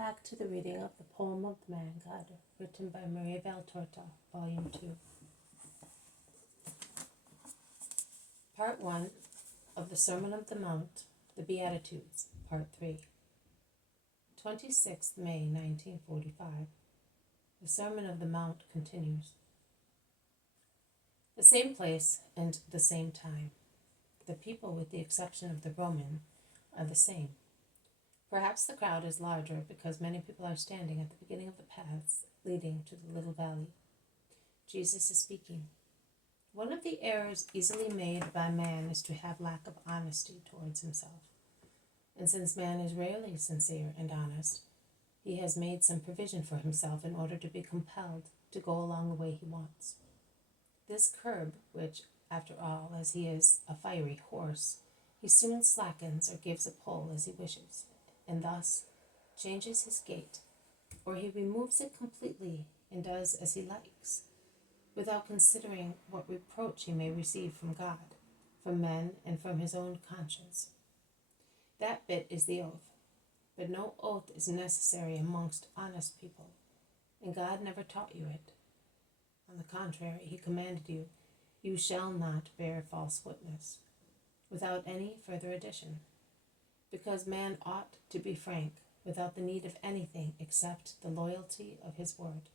back to the reading of the poem of the Man God, written by Maria Valtorta, Volume 2. Part 1 of the Sermon on the Mount, the Beatitudes, Part 3. 26th May 1945. The Sermon of the Mount continues. The same place and the same time. The people, with the exception of the Roman, are the same. Perhaps the crowd is larger because many people are standing at the beginning of the paths leading to the little valley. Jesus is speaking. One of the errors easily made by man is to have lack of honesty towards himself. And since man is rarely sincere and honest, he has made some provision for himself in order to be compelled to go along the way he wants. This curb, which, after all, as he is a fiery horse, he soon slackens or gives a pull as he wishes, and thus changes his gait, or he removes it completely and does as he likes, without considering what reproach he may receive from God, from men, and from his own conscience. That bit is the oath, but no oath is necessary amongst honest people, and God never taught you it. On the contrary, he commanded you, "You shall not bear false witness," without any further addition, because man ought to be frank, without the need of anything except the loyalty of his word.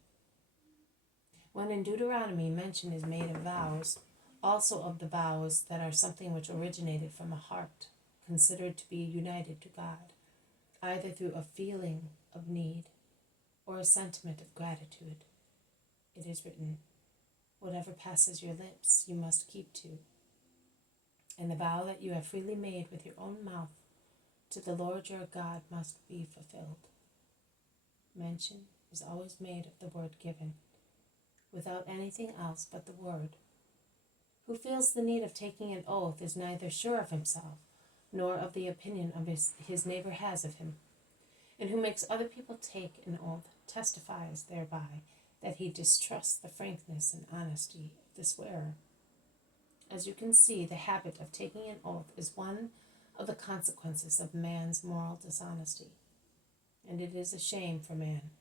When in Deuteronomy mention is made of vows, also of the vows that are something which originated from a heart considered to be united to God, either through a feeling of need or a sentiment of gratitude, it is written, "Whatever passes your lips you must keep to, and the vow that you have freely made with your own mouth to the Lord your God must be fulfilled." Mention is always made of the word given, without anything else but the word. Who feels the need of taking an oath is neither sure of himself, nor of the opinion of his neighbor has of him, and who makes other people take an oath testifies thereby that he distrusts the frankness and honesty of the swearer. As you can see, the habit of taking an oath is one of the consequences of man's moral dishonesty, and it is a shame for man.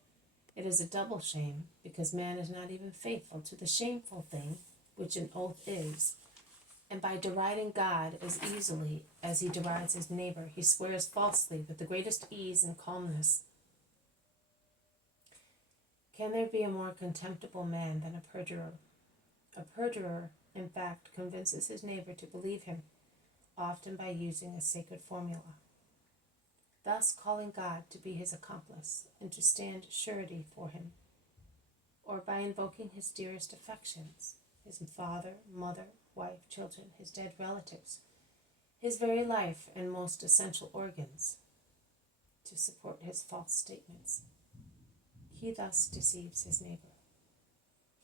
It is a double shame, because man is not even faithful to the shameful thing which an oath is, and by deriding God as easily as he derides his neighbor, he swears falsely with the greatest ease and calmness. Can there be a more contemptible man than a perjurer? A perjurer, in fact, convinces his neighbor to believe him, often by using a sacred formula, thus calling God to be his accomplice and to stand surety for him, or by invoking his dearest affections, his father, mother, wife, children, his dead relatives, his very life and most essential organs, to support his false statements. He thus deceives his neighbor.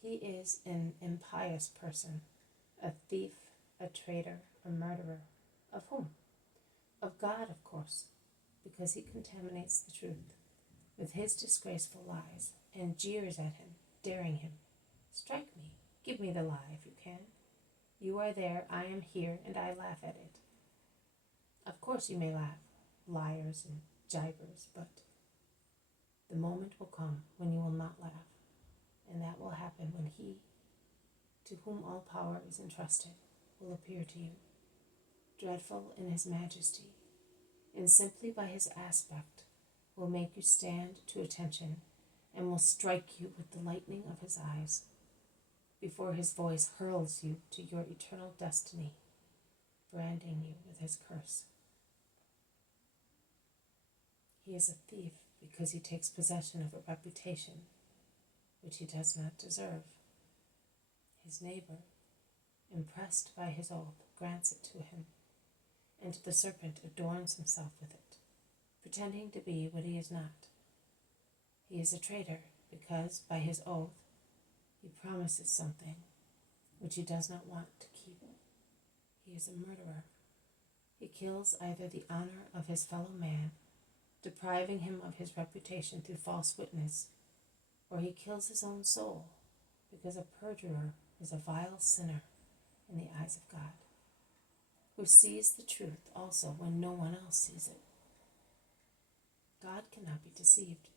He is an impious person, a thief, a traitor, a murderer. Of whom? Of God, of course, because he contaminates the truth with his disgraceful lies and jeers at him, daring him, "Strike me, give me the lie if you can. You are there, I am here, and I laugh at it." Of course you may laugh, liars and jibers, but the moment will come when you will not laugh, and that will happen when he, to whom all power is entrusted, will appear to you, dreadful in his majesty, and simply by his aspect will make you stand to attention and will strike you with the lightning of his eyes before his voice hurls you to your eternal destiny, branding you with his curse. He is a thief because he takes possession of a reputation which he does not deserve. His neighbor, impressed by his oath, grants it to him, and the serpent adorns himself with it, pretending to be what he is not. He is a traitor because, by his oath, he promises something which he does not want to keep. He is a murderer. He kills either the honor of his fellow man, depriving him of his reputation through false witness, or he kills his own soul, because a perjurer is a vile sinner in the eyes of God, who sees the truth also when no one else sees it. God cannot be deceived,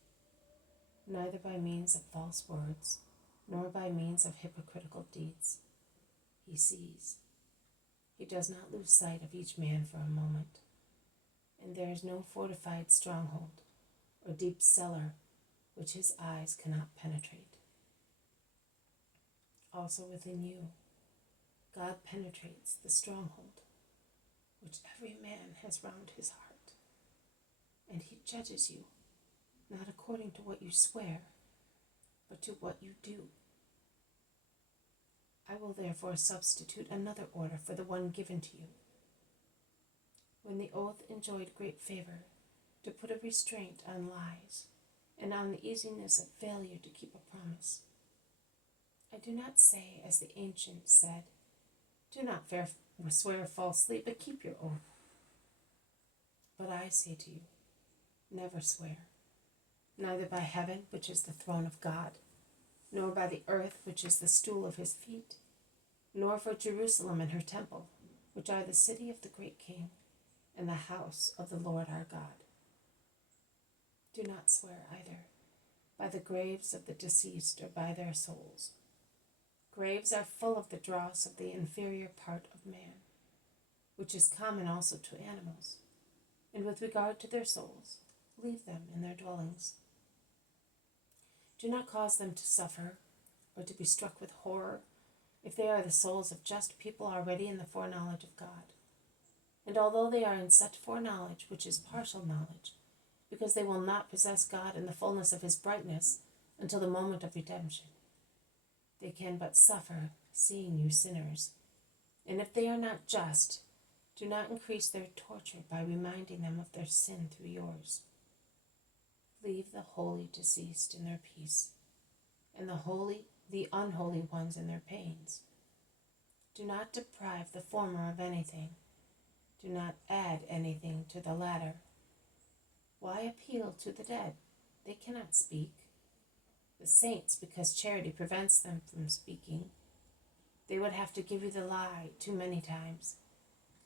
neither by means of false words, nor by means of hypocritical deeds. He sees. He does not lose sight of each man for a moment, and there is no fortified stronghold or deep cellar which his eyes cannot penetrate. Also within you, God penetrates the stronghold which every man has round his heart, and he judges you, not according to what you swear, but to what you do. I will therefore substitute another order for the one given to you. When the oath enjoyed great favor, to put a restraint on lies, and on the easiness of failure to keep a promise. I do not say, as the ancients said, do not swear falsely, but keep your oath. But I say to you, never swear, neither by heaven, which is the throne of God, nor by the earth, which is the stool of his feet, nor for Jerusalem and her temple, which are the city of the great King, and the house of the Lord our God. Do not swear either by the graves of the deceased or by their souls. Graves are full of the dross of the inferior part of man, which is common also to animals, and with regard to their souls, leave them in their dwellings. Do not cause them to suffer or to be struck with horror, if they are the souls of just people already in the foreknowledge of God. And although they are in such foreknowledge, which is partial knowledge, because they will not possess God in the fullness of his brightness until the moment of redemption, they can but suffer, seeing you sinners. And if they are not just, do not increase their torture by reminding them of their sin through yours. Leave the holy deceased in their peace, and the unholy ones in their pains. Do not deprive the former of anything. Do not add anything to the latter. Why appeal to the dead? They cannot speak. The saints, because charity prevents them from speaking. They would have to give you the lie too many times.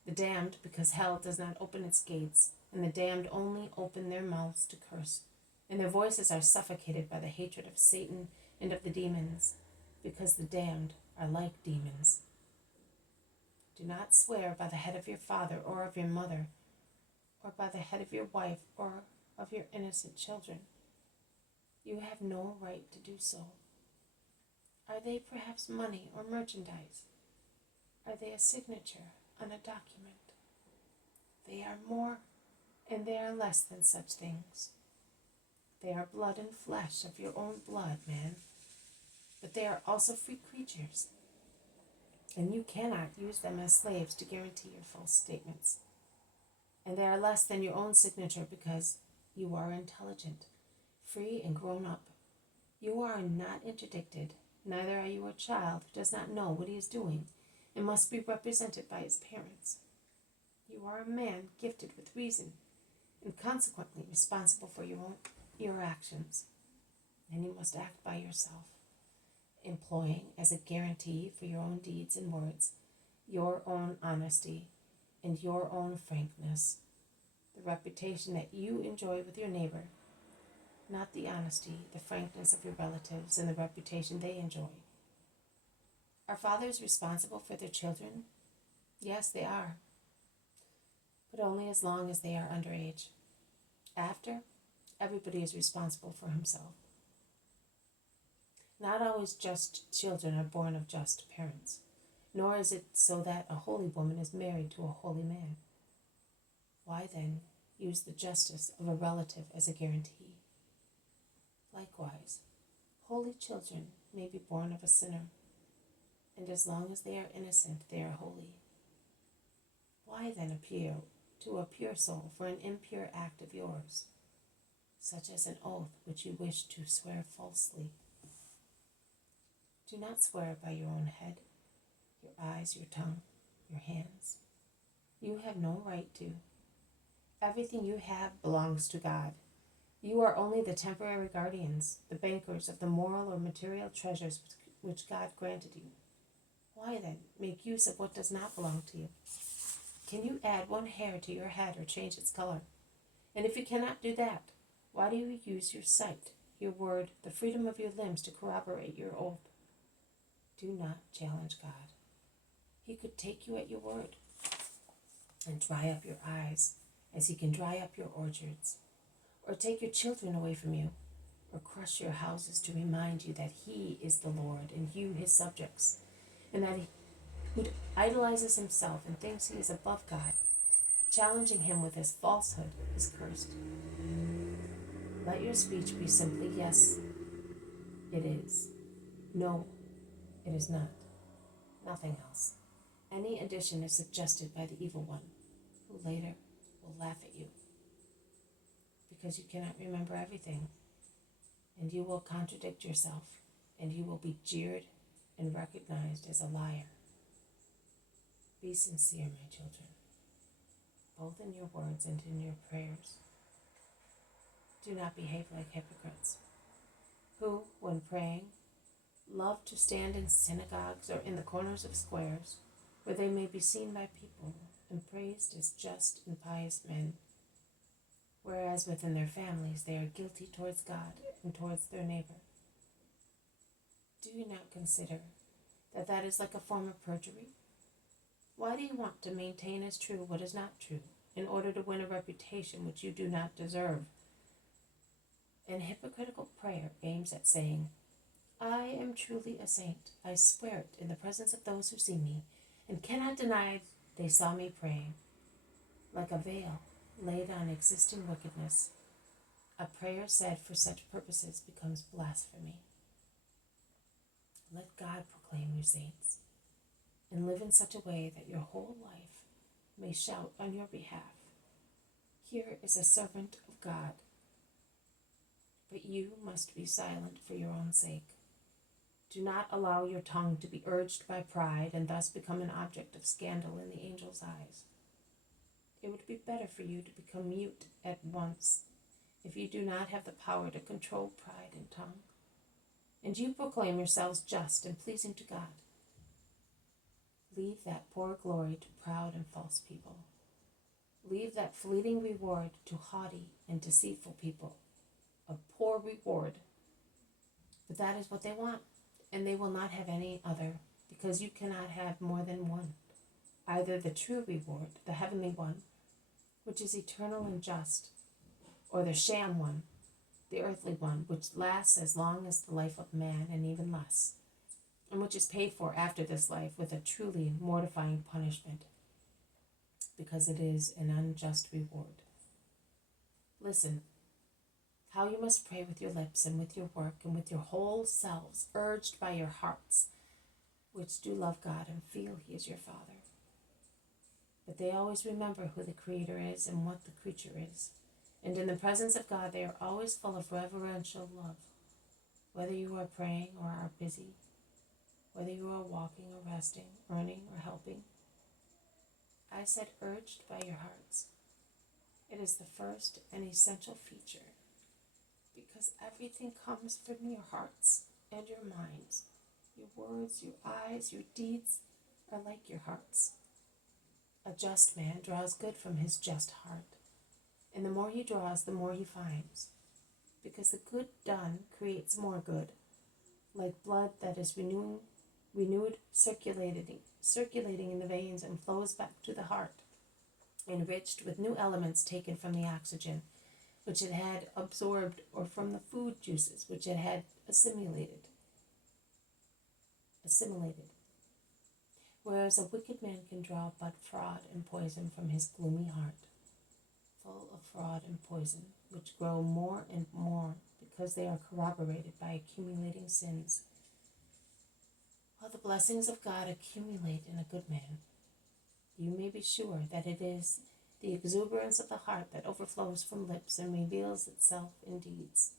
The damned, because hell does not open its gates, and the damned only open their mouths to curse, and their voices are suffocated by the hatred of Satan and of the demons, because the damned are like demons. Do not swear by the head of your father or of your mother, or by the head of your wife or of your innocent children. You have no right to do so. Are they perhaps money or merchandise? Are they a signature on a document? They are more and they are less than such things. They are blood and flesh of your own blood, man, but they are also free creatures, and you cannot use them as slaves to guarantee your false statements. And they are less than your own signature because you are intelligent, free and grown up. You are not interdicted, neither are you a child who does not know what he is doing and must be represented by his parents. You are a man gifted with reason and consequently responsible for your actions, and you must act by yourself, employing as a guarantee for your own deeds and words your own honesty and your own frankness, the reputation that you enjoy with your neighbor, not the honesty, the frankness of your relatives and the reputation they enjoy. Are fathers responsible for their children? Yes, they are, but only as long as they are underage. After, everybody is responsible for himself. Not always just children are born of just parents, nor is it so that a holy woman is married to a holy man. Why then use the justice of a relative as a guarantee? Likewise, holy children may be born of a sinner, and as long as they are innocent, they are holy. Why then appeal to a pure soul for an impure act of yours, such as an oath which you wish to swear falsely? Do not swear by your own head, your eyes, your tongue, your hands. You have no right to. Everything you have belongs to God. You are only the temporary guardians, the bankers of the moral or material treasures which God granted you. Why then make use of what does not belong to you? Can you add one hair to your head or change its color? And if you cannot do that, Why do you use your sight, your word, the freedom of your limbs to corroborate your oath? Do not challenge God. He could take you at your word and dry up your eyes as he can dry up your orchards, or take your children away from you, or crush your houses to remind you that he is the Lord and you his subjects, and that he who idolizes himself and thinks he is above God, challenging him with his falsehood, is cursed. Let your speech be simply yes, it is. No, it is not. Nothing else. Any addition is suggested by the evil one, who later will laugh at you, because you cannot remember everything, and you will contradict yourself, and you will be jeered and recognized as a liar. Be sincere, my children, both in your words and in your prayers. Do not behave like hypocrites, who, when praying, love to stand in synagogues or in the corners of squares, where they may be seen by people and praised as just and pious men, whereas within their families they are guilty towards God and towards their neighbor. Do you not consider that that is like a form of perjury? Why do you want to maintain as true what is not true, in order to win a reputation which you do not deserve? An hypocritical prayer aims at saying, I am truly a saint. I swear it in the presence of those who see me, and cannot deny they saw me praying. Like a veil laid on existing wickedness, a prayer said for such purposes becomes blasphemy. Let God proclaim you saints, and live in such a way that your whole life may shout on your behalf, here is a servant of God. But you must be silent for your own sake. Do not allow your tongue to be urged by pride and thus become an object of scandal in the angels' eyes. It would be better for you to become mute at once if you do not have the power to control pride and tongue, and you proclaim yourselves just and pleasing to God. Leave that poor glory to proud and false people. Leave that fleeting reward to haughty and deceitful people. A poor reward, but that is what they want, and they will not have any other, because you cannot have more than one, either the true reward, the heavenly one, which is eternal and just, or the sham one, the earthly one, which lasts as long as the life of man and even less, and which is paid for after this life with a truly mortifying punishment, because it is an unjust reward. Listen, how you must pray with your lips and with your work and with your whole selves, urged by your hearts, which do love God and feel he is your Father. But they always remember who the Creator is and what the creature is. And in the presence of God, they are always full of reverential love. Whether you are praying or are busy, whether you are walking or resting, earning or helping. I said urged by your hearts. It is the first and essential feature, because everything comes from your hearts and your minds. Your words, your eyes, your deeds are like your hearts. A just man draws good from his just heart, and the more he draws, the more he finds, because the good done creates more good, like blood that is renewed, circulating in the veins and flows back to the heart, enriched with new elements taken from the oxygen which it had absorbed, or from the food juices which it had assimilated. Whereas a wicked man can draw but fraud and poison from his gloomy heart, full of fraud and poison, which grow more and more because they are corroborated by accumulating sins. While the blessings of God accumulate in a good man, you may be sure that it is the exuberance of the heart that overflows from lips and reveals itself in deeds.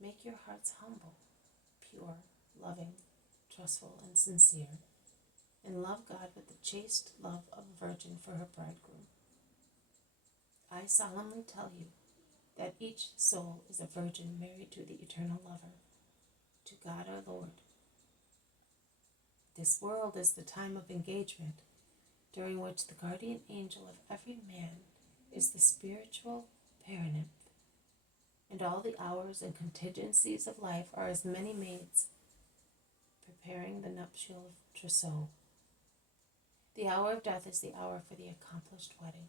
Make your hearts humble, pure, loving, trustful, and sincere, and love God with the chaste love of a virgin for her bridegroom. I solemnly tell you that each soul is a virgin married to the eternal lover, to God our Lord. This world is the time of engagement, during which the guardian angel of every man is the spiritual paranymph, and all the hours and contingencies of life are as many maids preparing the nuptial trousseau. The hour of death is the hour for the accomplished wedding,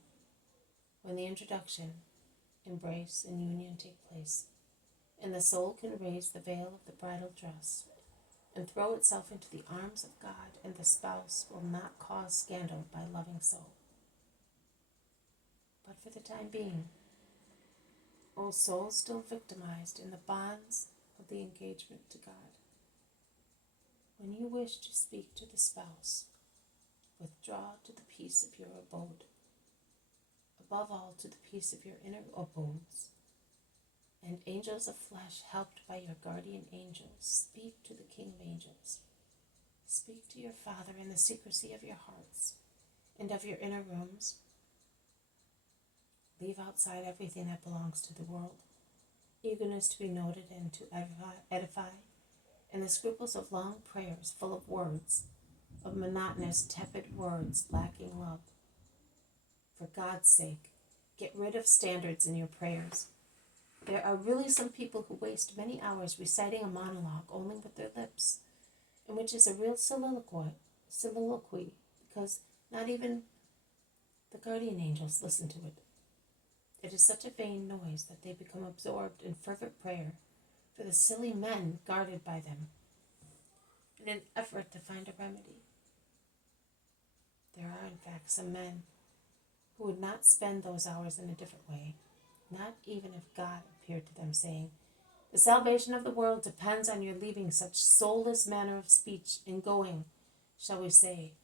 when the introduction, embrace, and union take place, and the soul can raise the veil of the bridal dress and throw itself into the arms of God, and the spouse will not cause scandal by loving so. But for the time being, O soul still victimized in the bonds of the engagement to God, when you wish to speak to the spouse, withdraw to the peace of your abode, above all to the peace of your inner abodes, and angels of flesh, helped by your guardian angels, speak to the King of angels. Speak to your Father in the secrecy of your hearts and of your inner rooms. Leave outside everything that belongs to the world, eagerness to be noted and to edify, and the scruples of long prayers full of words, of monotonous, tepid words lacking love. For God's sake, get rid of standards in your prayers. There are really some people who waste many hours reciting a monologue only with their lips, and which is a real soliloquy, because not even the guardian angels listen to it. It is such a vain noise that they become absorbed in fervent prayer for the silly men guarded by them, in an effort to find a remedy. There are, in fact, some men who would not spend those hours in a different way, not even if God appeared to them, saying, "The salvation of the world depends on your leaving such soulless manner of speech and going, shall we say,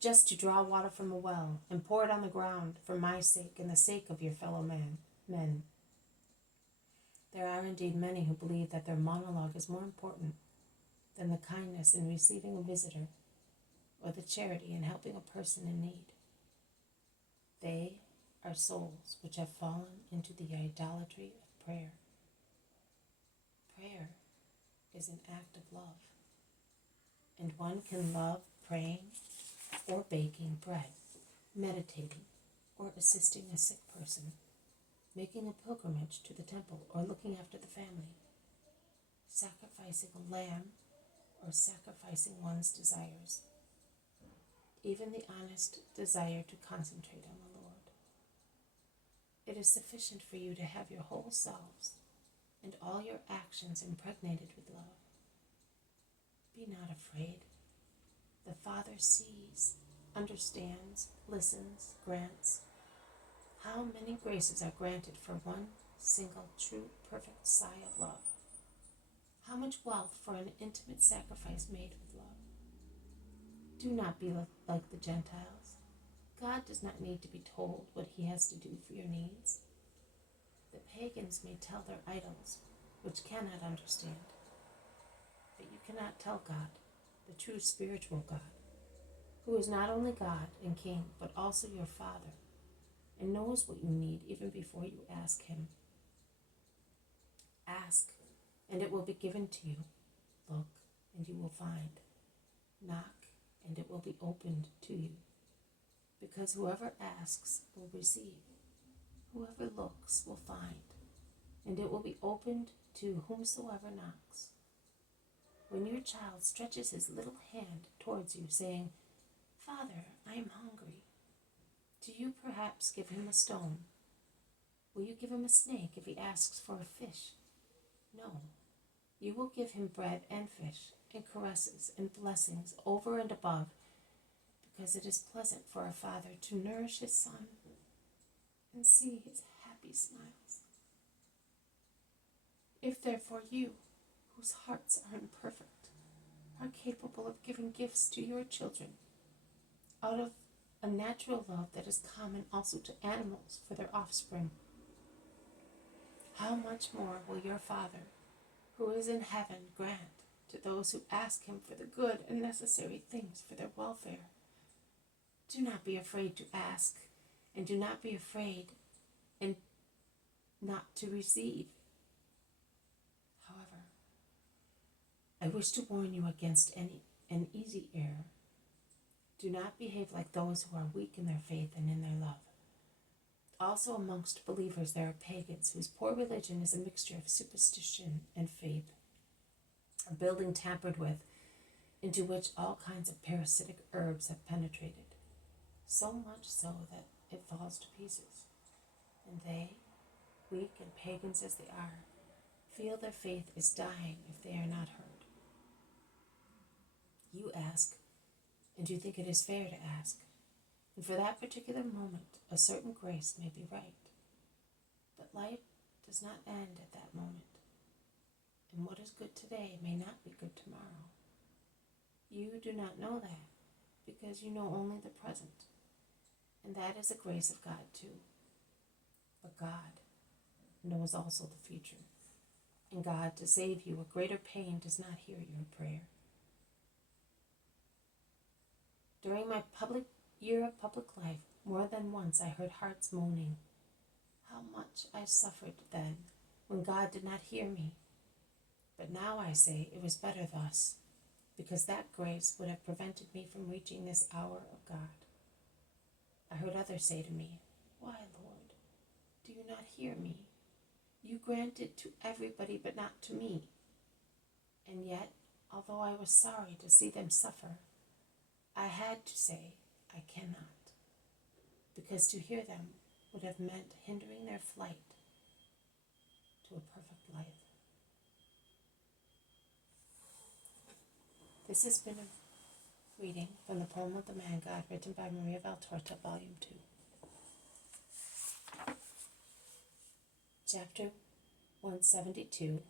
just to draw water from a well and pour it on the ground for my sake and the sake of your fellow men." There are indeed many who believe that their monologue is more important than the kindness in receiving a visitor or the charity in helping a person in need. They are souls which have fallen into the idolatry of prayer. Prayer is an act of love, and one can love praying or baking bread, meditating or assisting a sick person, making a pilgrimage to the temple or looking after the family, sacrificing a lamb or sacrificing one's desires, even the honest desire to concentrate on the Lord. It is sufficient for you to have your whole selves and all your actions impregnated with love. Be not afraid. The Father sees, understands, listens, grants. How many graces are granted for one single, true, perfect sigh of love? How much wealth for an intimate sacrifice made with love? Do not be like the Gentiles. God does not need to be told what he has to do for your needs. The pagans may tell their idols, which cannot understand, but you cannot tell God, the true spiritual God, who is not only God and King, but also your Father, and knows what you need even before you ask him. Ask, and it will be given to you. Look, and you will find. Knock, and it will be opened to you. Because whoever asks will receive. Whoever looks will find, and it will be opened to whomsoever knocks. When your child stretches his little hand towards you, saying, "Father, I am hungry," do you perhaps give him a stone? Will you give him a snake if he asks for a fish? No, you will give him bread and fish, and caresses and blessings over and above, because it is pleasant for a father to nourish his son and see his happy smiles. If therefore you, whose hearts are imperfect, are capable of giving gifts to your children, out of a natural love that is common also to animals for their offspring, how much more will your Father, who is in heaven, grant to those who ask him for the good and necessary things for their welfare? Do not be afraid to ask, and do not be afraid and not to receive. However, I wish to warn you against an easy error. Do not behave like those who are weak in their faith and in their love. Also amongst believers there are pagans whose poor religion is a mixture of superstition and faith, a building tampered with, into which all kinds of parasitic herbs have penetrated, so much so that it falls to pieces. And they, weak and pagans as they are, feel their faith is dying if they are not heard. You ask, and you think it is fair to ask, and for that particular moment a certain grace may be right. But life does not end at that moment, and what is good today may not be good tomorrow. You do not know that, because you know only the present, and that is the grace of God too. But God knows also the future, and God, to save you a greater pain, does not hear your prayer. During my year of public life, more than once I heard hearts moaning, how much I suffered then, when God did not hear me. But now I say it was better thus, because that grace would have prevented me from reaching this hour of God. I heard others say to me, why, Lord, do you not hear me? You grant it to everybody but not to me. And yet, although I was sorry to see them suffer, I had to say, I cannot, because to hear them would have meant hindering their flight to a perfect life. This has been a reading from the poem of the Man God, written by Maria Valtorta, Volume 2. Chapter 172,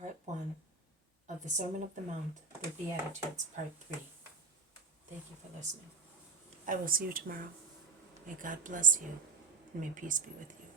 Part 1 of the Sermon of the Mount, the Beatitudes, Part 3. Thank you for listening. I will see you tomorrow. May God bless you, and may peace be with you.